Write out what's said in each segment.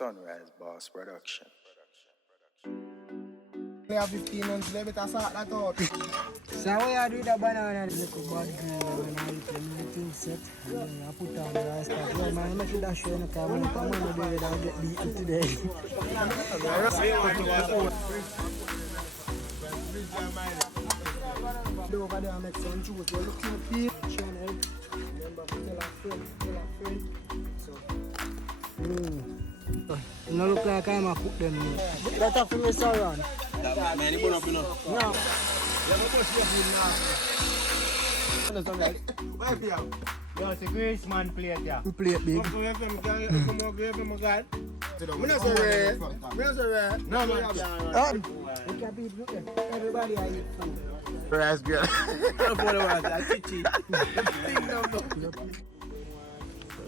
Sunrise Boss Production. We have 15 months, let me sort that out. So what you do with the banana? Look a bad girl when I eat everything set. And then I put on the rice stuff. Yo man, make it that show in the car. Man, come on, baby, I'll get beaten today. Go over there and make some juice. You're looking at people. Channel. Remember, tell a friend. So, you don't look like I'm a cook them. Better for me, around. Man, you up enough. No. Yo, it's a great man plate, yeah. You play it big. Come here, my God. I'm not so rare. No, man. You can beat everybody I eat food. That's good.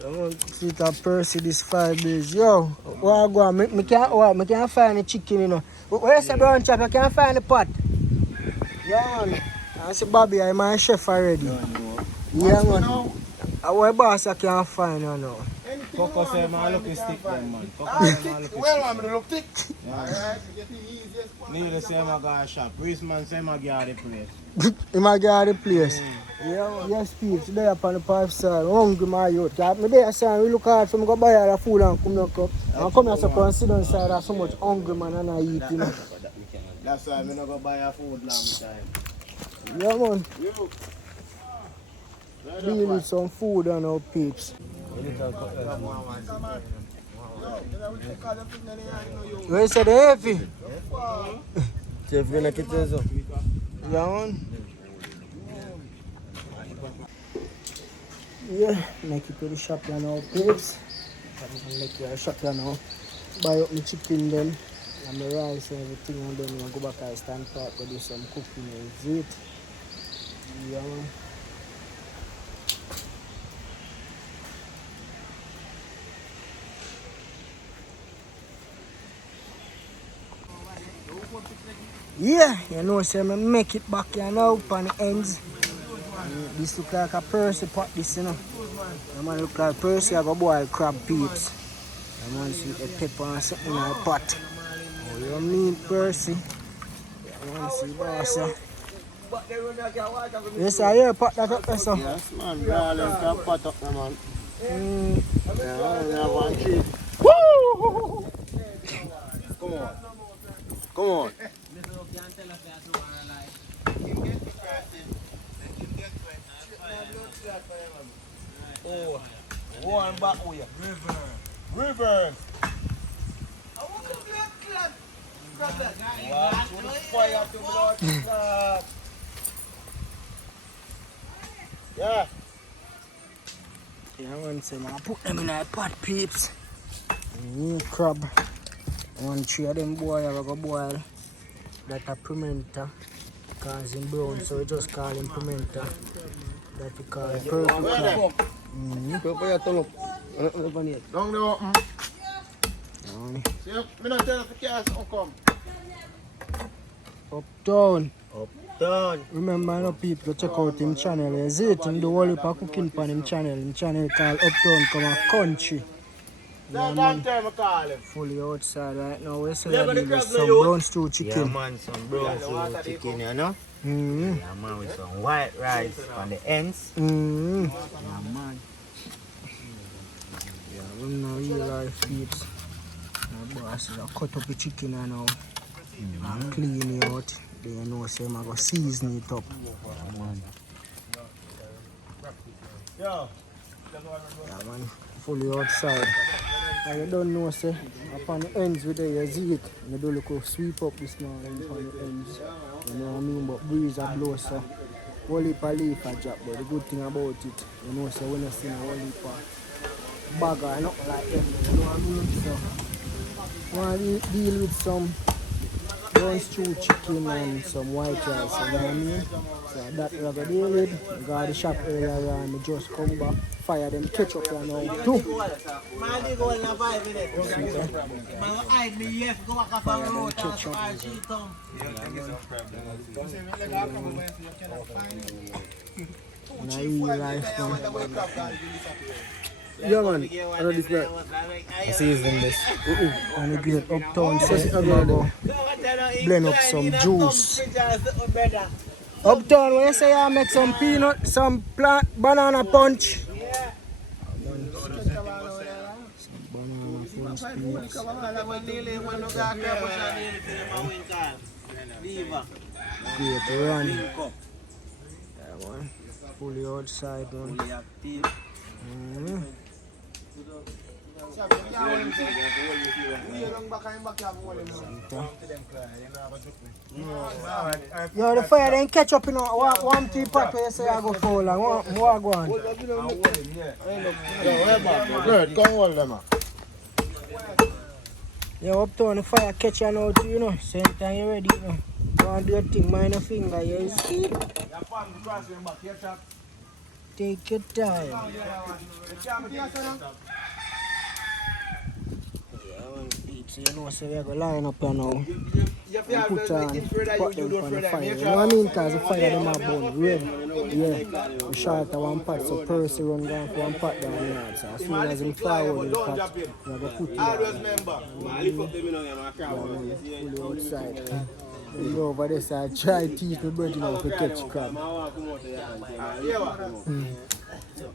I want to see that Persie this 5 days. Yo, what I go on? Me can't find the chicken, you know. Where's the brown chop? I can't find the pot. Yeah, man. I see Bobby, I'm my chef already. Yeah, man. Our boss I can't find, you know. Coco say man looking stick then man. Well, I'm gonna look thick. Alright. Neil say I got a shop. Reese man say I got the place. He might get the place. Yeah, yes, Pete. Today up on the 5 side. Hungry my youth. Me there, son. We look hard for me go buy all the food and come knock up. And come here so come sit down side. There's so much hungry man and I eat, you know. That's why I'm not go buy a food long time. Yeah, man. Deal with some food and our peeps. Where is the heavy? Chef gonna get this up. Yeah, man. Yeah, make it to the shop now, peeps. Make it a shop now. Buy up my chicken then, and my rice and everything, and then I go back and stand park, go do some cooking and eat. Yeah, man. Yeah, you know, so I make it back here now on the ends. This look like a Persie pot, this, you know. The man look like Persie, I go boil crab peeps. I want to see the pepper and something in the pot. Oh, you mean Persie? I want to see boss. Yes, I hear pot that up there, so. Yes man, let's pot up man. Yeah, I want cheap. Woo! Come on. Oh, one back way. River. I want to blood clot. Wow, should fire to blood clot. Yeah. Yeah, I want to say, I put them in a pot, peeps. New crab. One three of them boy, I go boil. That a pimenta. Because in brown, so we just call him pimenta. That we call purple crab. Purple your tongue up. Down there, open. See, me not tell you if the cars don't come. Uptown. Done. Remember, no people go check out him channel. Is it? Him do whole heap of cooking on him channel. Him channel called Uptown Come a Country. Yeah, man. Time I call him. Fully outside right now. We say that with some brown stew chicken. Yeah man, some brown stew chicken, you know? Mm-hmm. Yeah man, with some white rice on the ends. Mm-hmm. Yeah man. Yeah, we know real life peeps. My boss is a cut up the chicken and now. And clean it out. Then you know say I go season it up. Yeah man. Yeah man, fully outside. And you don't know say upon the ends with the you see it. You do look sweep up this morning upon the ends. You know what I mean? But breeze a blow so whole heap of leaf a drop. But the good thing about it, you know say when you see a whole heap of bag or not like them, you know what I mean? So want to deal with some brown stew chicken and some white rice, you know what I mean? So that we have to deal with. We got the shop earlier and we just come back, fire them ketchup and now too. Fire them ketchup. In a real life, man. Yeah, man. I know this man. Season this. And we get uptown system go blend up some juice. Uptown, when you say I make some peanut, some plant banana punch. Banana punch peanuts. Great run. Yeah, man. Fully outside, man. Yo, the fire then catch up in one teapot where you say I go full and what go on. Good, come hold them. Yo, uptown the fire catch you now too, you know. Same time you ready, you know. Go and do your thing, mind your finger, you see. Take your time. So you know, so we are going to line up here now and put on pot them on the fire. You know what I mean? Because the fire them are burn red. Yeah, we shot at one pot, so Persie run down for one pot down here. So as soon as we forward the pot, we are going to put it fully outside. You go over this side, try teeth with bird to catch crab. Yeah,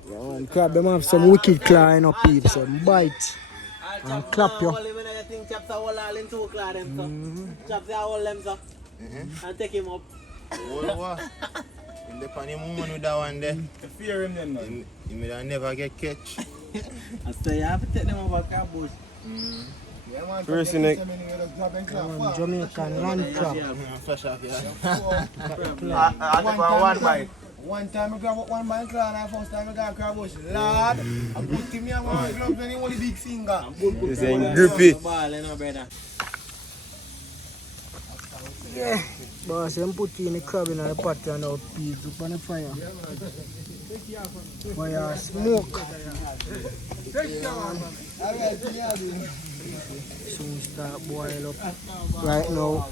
man, crab them have some wicked claw in up peeps, some bite. And clap you. And take him up. In the funny moment with that one there. You fear him then, man. He may never get catch. I say you have to take them over Caboose. Persie neck. Jamaican land crab. Flash off here. One bite. One time I grab up one by claw and the first time I got crab bush. Lord, I put him here one gloves and he only big finger. He's saying grippy. Yeah. Boss, I'm putting the crab in the pot and now peas up on the fire. Fire smoke. Soon start boil up. Right now,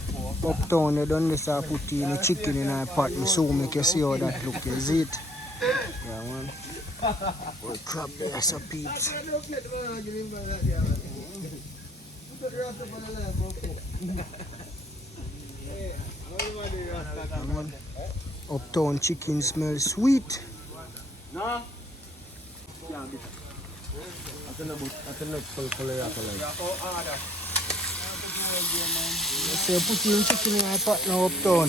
uptown they done this I put in the chicken in the pot. So make you see how that look. You see it? Yeah, man. Boy, crab there, so peeps. Uptown chicken smells sweet. No? So put in chicken in the pot now uptown.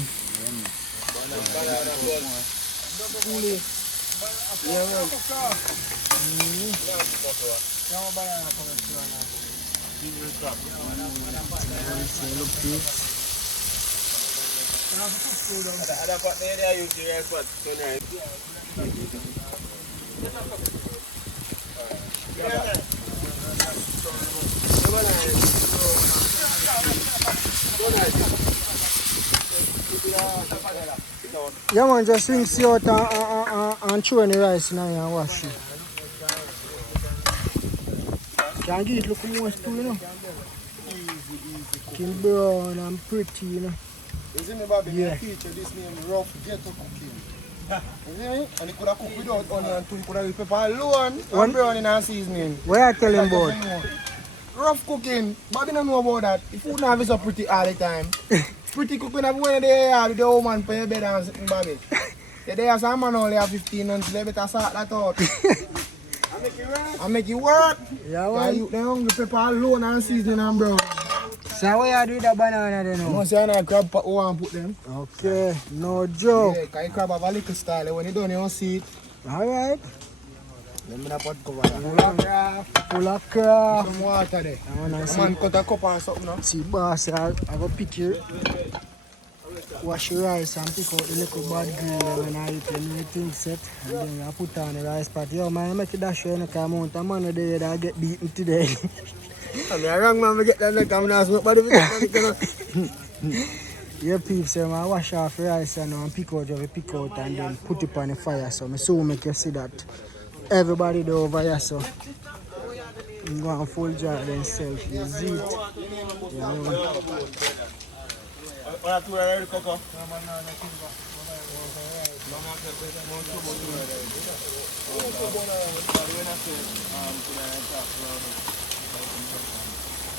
Yeah, man, just rinse it out and throw in the rice now and wash it. Can get it look more too, you know. Looking brown and pretty, you know. You see me, Bobby? Yeah. I teach you this name rough ghetto cooking. You see me? And you could have cooked without onion too. You could have used pepper alone and brown in our seasoning. What are you telling about? Rough cooking. Bobby don't know about that. The food now is so pretty all the time. Pretty cooking have one day with the old man for your bed and sitting, Bobby. The day as a man only have 15 months, they better sort that out. I make it work. Yeah, Why man. you the hungry pepper alone and seasoning and brown. So what you do with the banana then? You Now? must say I grab pot one and put them. Okay, no joke. Yeah, because you crab have a little style. When you done, you don't see it. Alright. Then I pot cover that. Full of crap. Some water there. I wanna A see. man cut a cup and something now. See, boss, I go pick you. Wash your rice and pick out the little bad grill when I eat when the thing set. And then I put on the rice pot. Yo, man, I make it dash you in the amount of money there that I get beaten today. I mean, I wrong man, we get that like I'm not smoke, but if you get that, Yeah, peeps, so I wash off the rice and pick out of the pick out and then put it on the fire. So I so make you see that everybody do over here. So I'm going full jar themselves. You see it. Yeah, man.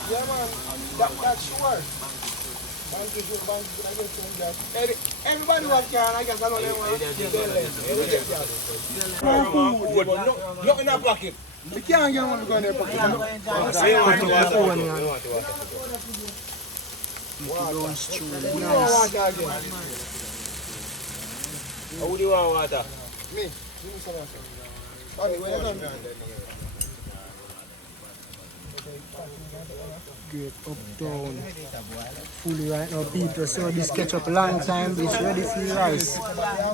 Yeah, man. That's sure. Everybody was can, I guess I don't know. Not in a pocket. We can't get one in their pocket. Who do you want water? Me. Give me some water. Bobby, where you going? Great uptown. Fully right now, people. So this ketchup a long time. This ready for the rice.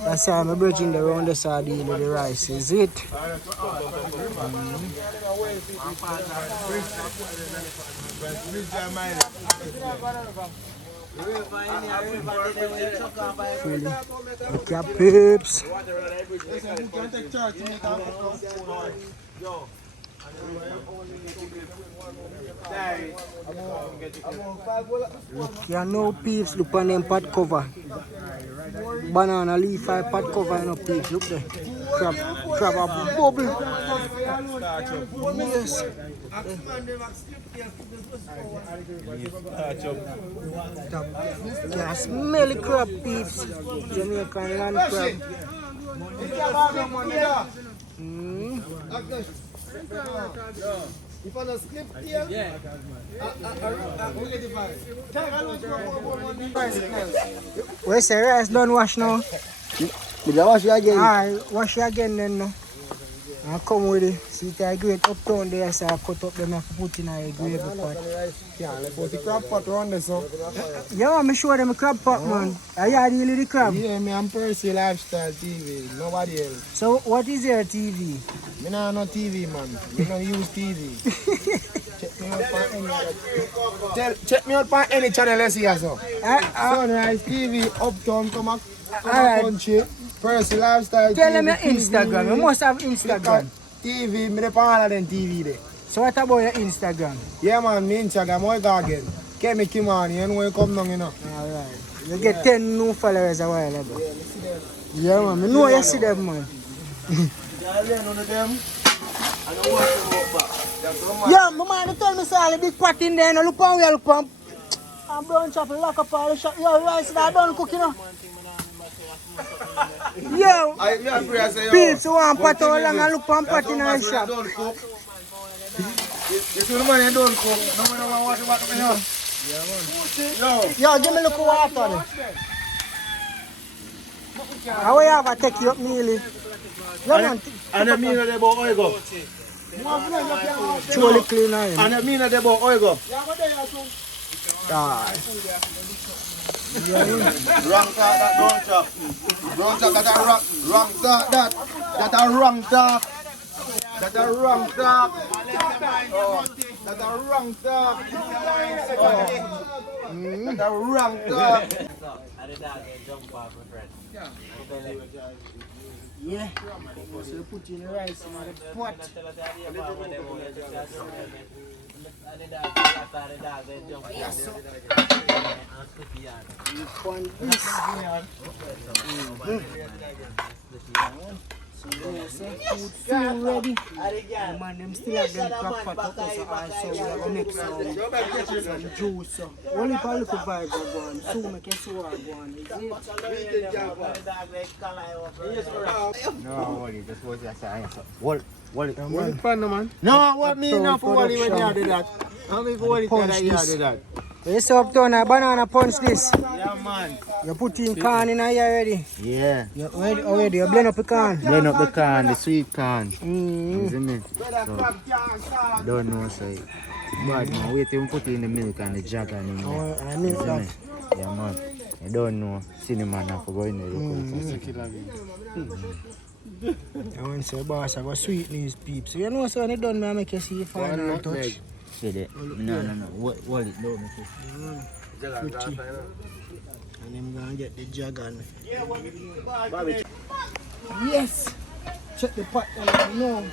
That's why I'm bridging the round the sardine with the rice. Is it? Fully. Look at peeps. Look, you know peeps, look on them pot cover. Banana leaf pot cover, you know peeps, look there. Crab a bubble. Yes. Yeah, smelly crab peeps. Jamaican land crab. If I don't slip here, Where's the rice done wash now? did I wash you again? Alright, wash it again then no. And come with it. See it a great uptown there, so I cut up them and put in a gravy pot. Yeah, let's put the crab pot around this up. Yeah, I'm sure them a crab pot man. Are you really the crab? Yeah, me and Persie Lifestyle TV, nobody else. So what is your TV? Me nah no TV man, me no use TV. Check me out on any channel let's see so. Sunrise TV, Uptown, come a country, Persie Lifestyle Tell TV. them your Instagram. You must have Instagram. TV, me dey on all of them TV there. So what about your Instagram? Yeah man, me Instagram, I go again. Get me Kimani, you know when you come down, you know. Alright. You get 10 new followers a while ago. Yeah man, I know you see them man. Yeah, my man tell me say all the big pot in there, no look on where look on. I'm brown chop lock up all the shop. Yo, rice that done cooking up. Yo, peeps, you want pot all long and look on pot in the shop. You see the money don't cook, no one want to watch me now. Yo, give me a look of water there. How we have to take you up nearly? Yeah, man. And I mean that about oil. Truly clean iron. And I mean that about oil. Ah. Wrong talk, that don't talk. Wrong talk, that a wrong talk, that a wrong talk. That a wrong talk. That a wrong talk. That a wrong talk. Yeah. So you put in the rice in the pot. Food ready. Man, them still have them crab pot up there, so also we have to make some juice. So only for little vibes are going. Soon we can see what are going. Is it? No, Wally, that's what I say. Wally. What fun man? No, what me enough for Wally when you do that? How many for Wally tell you do that? Yes, uptown, a banana punch this. Yeah, man. You put in corn in here already. Yeah. You already, you blend up the corn. Blend up the corn, the sweet corn. Mm-hmm. Isn't it? So, don't know, so. But man, wait till you put in the milk and the jug and in there. Oh, I need Isn't that. it? Yeah, man. I don't know. Cinnamon have to go in there. I want to say, boss, I go sweeten these peeps. You know, so when you done, I make you see if I don't touch. See that? No. What it don't make it. Pretty. And I'm going to get the jug on. Yes! Check the pot and I know.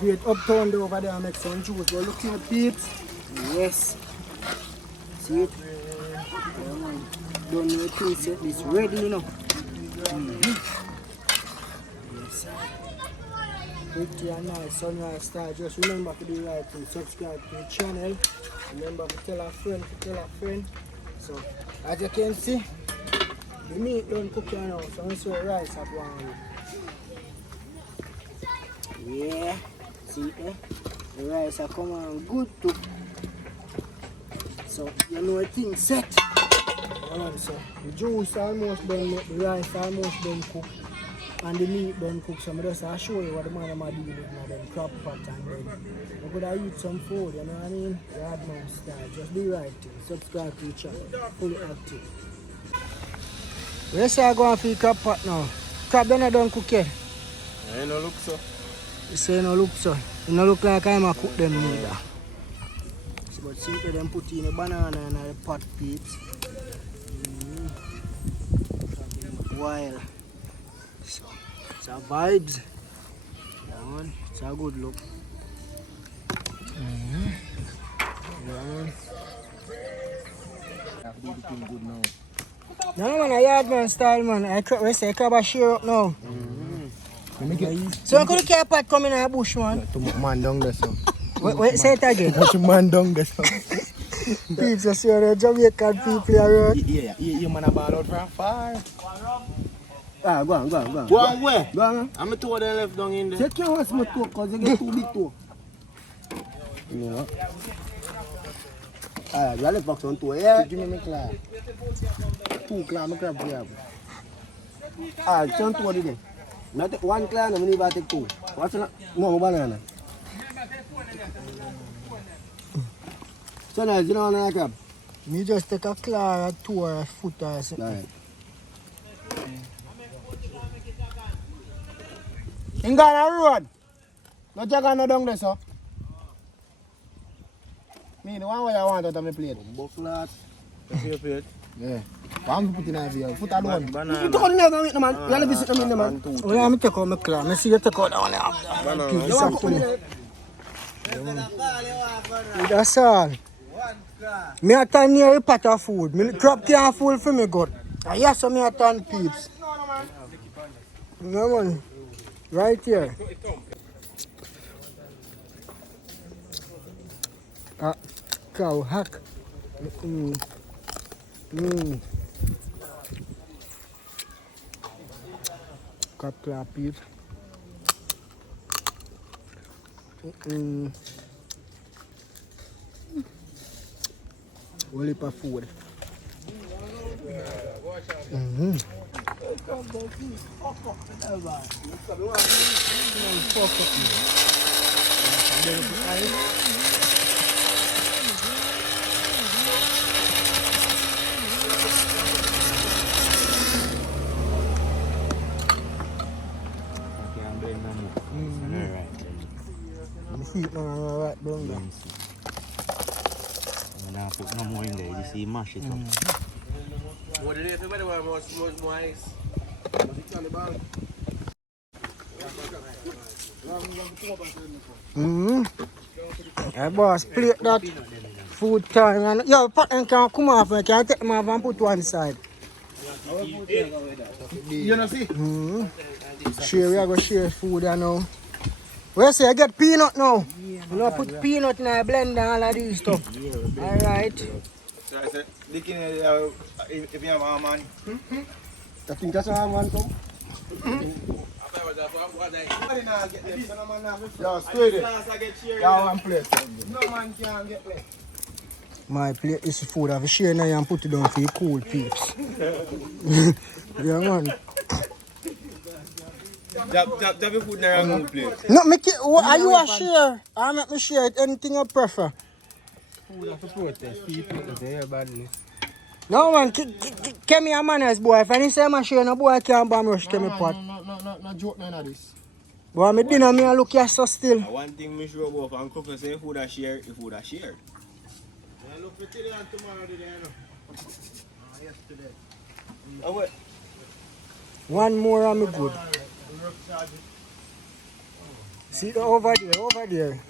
Great uptown there over there and make some juice. We're looking at peeps. Yes. See it? Don't know the thing set this ready, you know. pretty and nice sunrise style. Just remember to do the right thing. Subscribe to the channel. Remember to tell a friend So, as you can see, the meat don't cook now. So, I'm sure rice up one. Yeah, see, the rice are coming on good too. So, you know, things set. So, the juice almost done, the rice almost done cooked, and the meat done cooked. So, I just show you what the man am doing with them crop pot and then I'm gonna eat some food, you know what I mean? Yard man style. Just do the right thing. Subscribe to the channel. Fully active. Where say I go on for the crop pot now? Crop done cook yet? I don't look so. You say you no look so. You no look like I'm a cook them neither. But see if them put in a banana and a pot peeps. Wild. So it's a vibes. That one, it's a good look. Yeah, man. Have to do the thing good now. No man, a yard man style man. We say crab a share up now. So you could keep pot coming in the bush man. Man down there, so. Wait, say it again. Watch man down there, so. People just see the Jamaican people around. Yeah, you man a ball out from far. Ah, go on. Go on where? Go on. I'm a two of them left down in there. Take your horse, my toe, because you get too big toe. You know what? Ah, you left box on toe, yeah? Give me my clap. 2 clap, my clap here. Ah, turn two today. Not take one clan, I'm going to take two. What's that? No, banana. So nice, you know what I grab? Me just take a claw or two or a foot or something. Alright. In Ghana road. No jaga no down there, so. Me, the one way I want out of my plate. Buffalo. Yeah. I'm putting it here. Foot alone. You took out the nail with the man. You have to visit them in the man. Oh, yeah, I'm take out my claw. I see you take out that one. That's all. Me a turn near a pot of food. Me crop can't full for me good. And yes, so me a turn peeps. No man. Right here. Cow hack. Crop clap peeps. Whole heap of food. Heat man right down there. I'm gonna put no more in there. You see, mash it up. What it is, what more ice? Hey boss, plate that food time. And, yo, pot and can come off. I can take them off and put one side. You know, see? Share, we are going to share food you know. Where say I get peanut now? You know, put peanut in a blender and all of these stuff. Alright. So I said, if you have a man. I think that's how man come. Yo, straight it. Yo, one plate. No man can get left. My plate is food. I have to share now and put it down for the cool peeps. Yeah, man. Drop your food in a plate. No, are you a share? I make me share it. Anything you prefer. Food have to protest. People to say badness. No man, give me a manners boy. If I didn't say my share, no boy can't bomb rush give me pot. No joke none of this. Boy, me dinner me a look here so still. One thing me sure about and cook say food a share, if food a share. I look for today and tomorrow today, yesterday. Oh wait. One more and me good. See over there.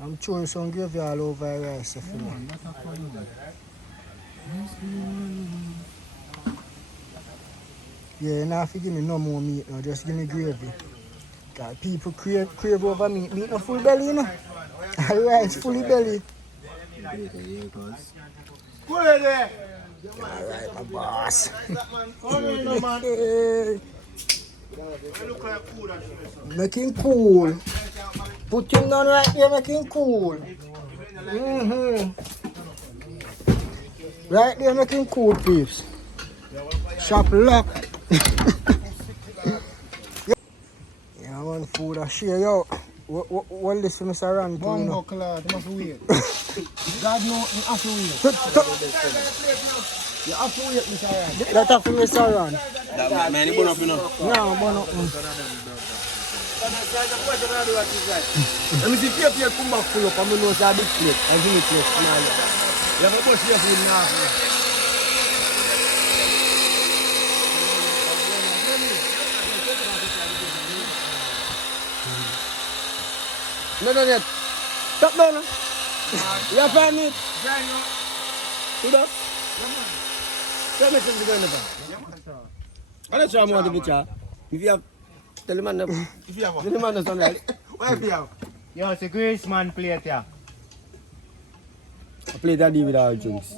I'm throwing some gravy all over rice. Yeah, now if you give me no more meat now, just give me gravy. Cause people crave over meat. Meat no full belly, you know. Alright, it's fully belly. Alright, my boss. Make him cool. Put him down right there, make him cool. Right there, make him cool, peeps. Shop lock. Yeah, one food I share yo. What this for Mr. Rankin? Bongo cloud, you must wait. God know you have to wait. You have to wait, Mr. Ryan. That up for Mr. Ran. That man, he burn up, you know. No, burn up. Let me see if you come back full up and we know it's a big plate. And give me plate small. You have a push your food now. No. Stop down. You have 5 minutes. See that? Tell me something going on. I'm not sure I'm going to be chat. If you have, tell the man, if you have, tell the man something like. What if you have? Yo, it's a Grace man plate here. I play that with all drinks.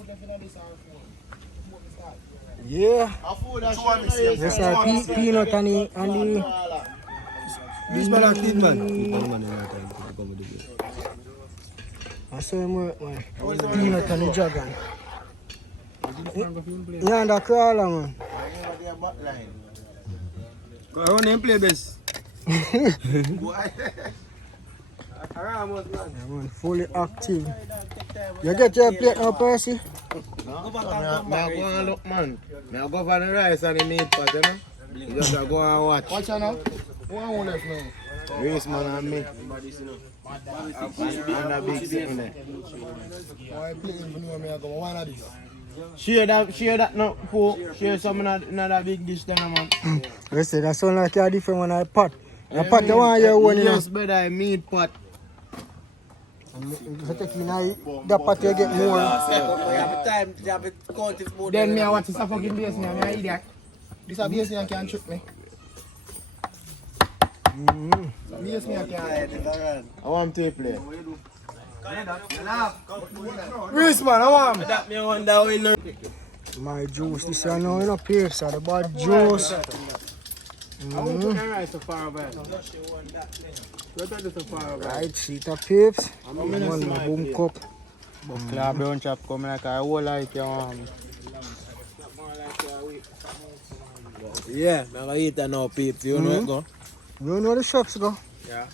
Yeah. That's a peanut and the This man a kid, man. I saw him work, man. Peanut and the dragon. Yeah, and the crawler, man. Go run and play best. Yeah, man, fully active. You get your plate now, Persie? I go and look, man. I go for the rice and the meat pot, you know. You just go and watch. Watch now. One left now. Race man and me. And a big thing there. Why play even know me I go one of this? Share that no pork. Share some in that big dish there, man. You see, that sound like a different one I pot. I pot the one you own, you know. Yes, better meat pot. If you take in that pot, you get more. Then me I watch this a fucking base me, I eat that. This a base me I can't trick me. Base me I can't. I want to play. Reese man, I want. That me wonder how you learn. My juice, this is now, you know, peeps, the bad juice. I won't put the rice so far away. Right, sheet of peeps. One my boom cup. Club brown chop come like a whole like you Yeah, I'm gonna eat that now, peeps. You know it go? You know the chefs go? Yeah.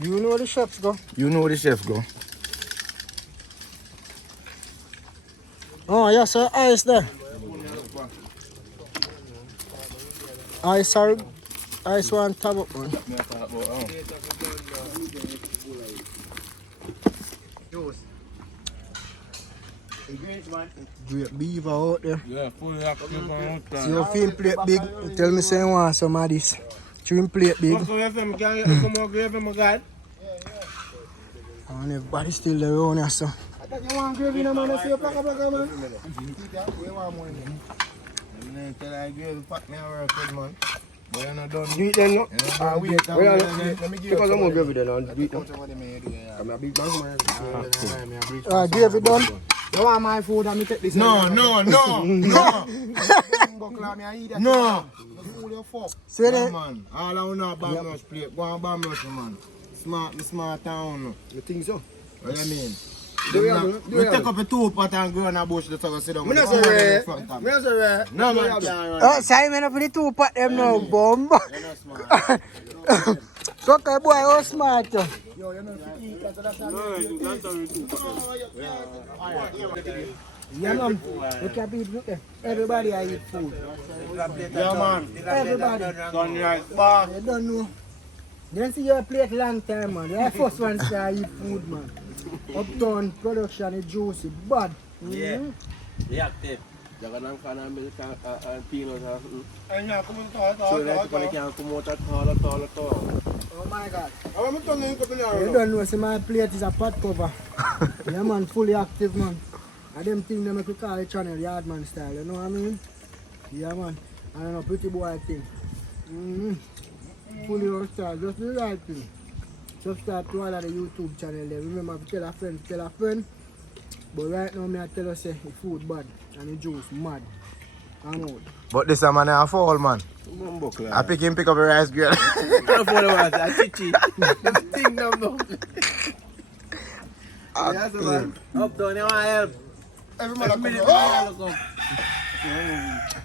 You know the chefs go? You know the chef go. Oh, yes, sir, ice there. Ice one tab up, man. Great beaver out there. Yeah, fully active on See your film plate big. Tell me say you want some of this. Trim plate big. Come on, grab him, my God. And everybody still there around here, so. I thought you want gravy, man. I see a plaka, man. You want more, man. I tell I gravy, pack me a work good, man. But you're not done. Do it then, no? Wait, let me give you some more gravy then, and do it now. I'm a big bag, man. Gravy done? You want my food and me take this? No. No. Say that. Man, all I want to bomb plate. Go and bomb man. Smart town. You think so? What do you mean? We take up a 2 pot and go in a bush to sit down. Me not say right. No, man, can't run. Simon up with the 2 pot them now, bomb. Okay, boy, how smart you? Yo, you're not eat that's Yeah, man. Look at people, look there. Everybody I eat food. Yeah, man. Everybody. Done right, bar. You don't know. You don't see your plate long time, man. You're the first one to eat food, man. Uptown production is juicy, bad. Yeah. Yeah, active. You're going to have milk and peanuts. I'm not coming to So that's when you can come out at all. Oh my God. I'm tongue in You don't know, see my plate is a pot cover. Yeah, man, fully active, man. And them things them make we call the channel Yardman style, you know what I mean? Yeah man. I don't know, pretty boy thing. Fully outside, just do the right thing. Subscribe to all of the YouTube channel there. Remember to tell a friend. But right now I tell you say the food bad and the juice mad. I'm out. But this a man a fall, man. I pick up a rice grill. I follow us, I chichi. Thing number. Yes, man. Uptown, you want help? Every man Minute, come. look up.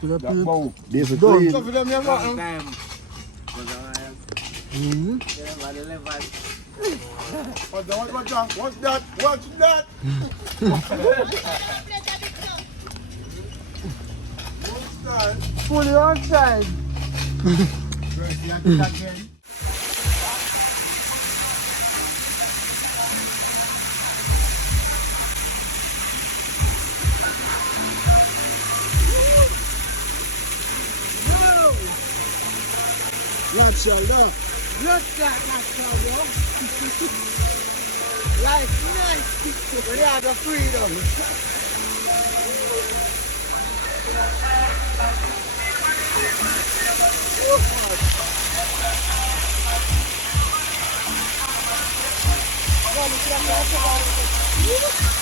To the people. This is Done. clean. So for them, you Long want time. What's that? What's that? Fully outside. Not shoulder. Look at that crowd, yo. Like nice picture, but they have the freedom. Oh,